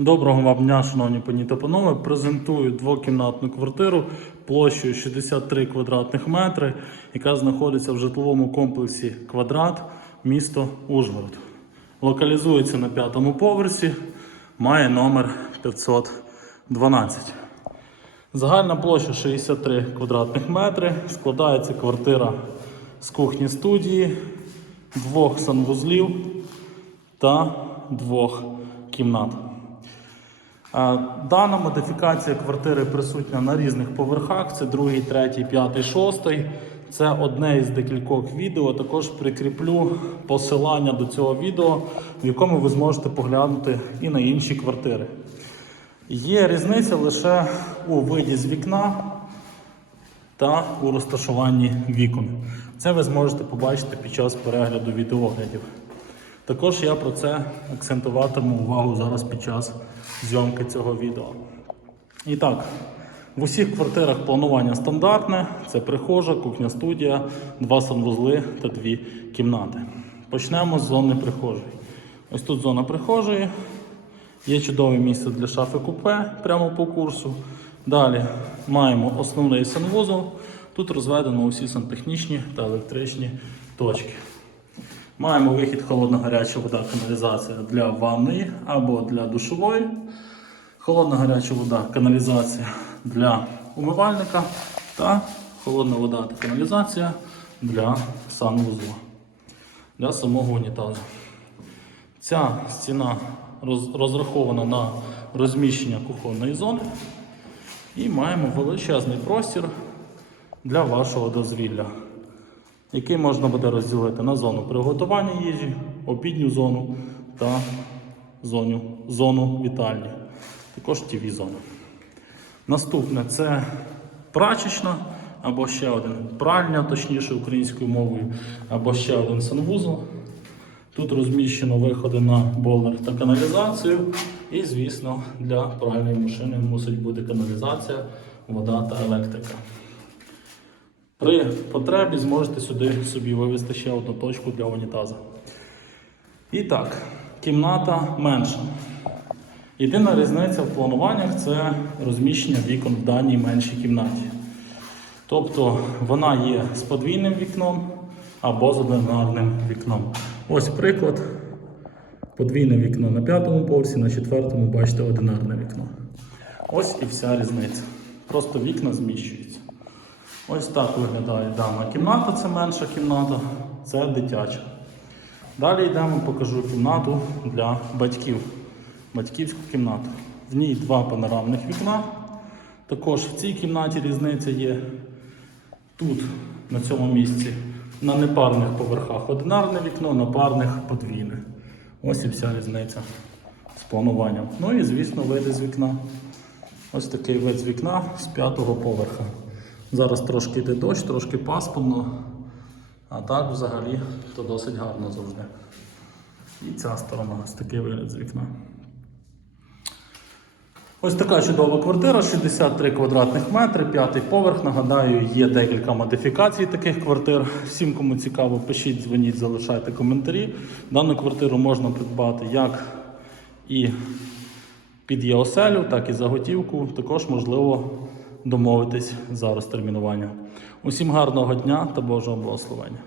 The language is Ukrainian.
Доброго вам дня, шановні пані та панове. Презентую двокімнатну квартиру площею 63 квадратних метри, яка знаходиться в житловому комплексі Квадрат, місто Ужгород. Локалізується на п'ятому поверсі, має номер 512. Загальна площа 63 квадратних метри. Складається квартира з кухні студії, двох санвузлів та двох кімнат. А, Дана модифікація квартири присутня на різних поверхах. Це другий, третій, п'ятий, шостий. Це одне із декількох відео. Також прикріплю посилання до цього відео, в якому ви зможете поглянути і на інші квартири. Є різниця лише у виді з вікна та у розташуванні вікон. Це ви зможете побачити під час перегляду відеоглядів. Також я про це акцентуватиму увагу зараз під час зйомки цього відео. І так, в усіх квартирах планування стандартне: це прихожа, кухня студія, два санвузли та дві кімнати. Почнемо з зони прихожої. Ось тут зона прихожої. Є чудове місце для шафи купе прямо по курсу. Далі маємо основний санвузол. Тут розведено усі сантехнічні та електричні точки. Маємо вихід холодна гаряча вода, каналізація для ванної або для душової. Холодна гаряча вода, каналізація для умивальника та холодна вода та каналізація для санвузла, для самого унітазу. Ця стіна розрахована на розміщення кухонної зони. І маємо величезний простір для вашого дозвілля, який можна буде розділити на зону приготування їжі, обідню зону та зону, зону вітальні, також тв зону Наступне це прачечна або ще один пральня, точніше українською мовою, або ще один санвузол. Тут розміщено виходи на бойлер та каналізацію. І, звісно, для пральної машини мусить бути каналізація, вода та електрика. При потребі зможете сюди собі вивести ще одну точку для унітаза. І так, кімната менша. Єдина різниця в плануваннях це розміщення вікон в даній меншій кімнаті. Тобто вона є з подвійним вікном або з одинарним вікном. Ось приклад. Подвійне вікно на п'ятому поверсі, на четвертому бачите одинарне вікно. Ось і вся різниця. Просто вікна зміщуються. Ось так виглядає дана кімната, це менша кімната, це дитяча. Далі йдемо, покажу кімнату для батьків. Батьківську кімнату. В ній два панорамних вікна. Також в цій кімнаті різниця є тут, на цьому місці, на непарних поверхах одинарне вікно, на парних подвійне. Ось і вся різниця з плануванням. Ну і, звісно, види з вікна. Ось такий вид з вікна з п'ятого поверха. Зараз трошки йде дощ, трошки пасмурно, а так взагалі то досить гарно завжди. І ця сторона, ось такий вигляд з вікна. Ось така чудова квартира, 63 квадратних метри, п'ятий поверх. Нагадаю, є декілька модифікацій таких квартир. Всім, кому цікаво, пишіть, дзвоніть, залишайте коментарі. Дану квартиру можна придбати як і під ЄОСЕЛю, так і за готівку. Також можливо домовитись зараз термінування. Усім гарного дня та Божого благословення.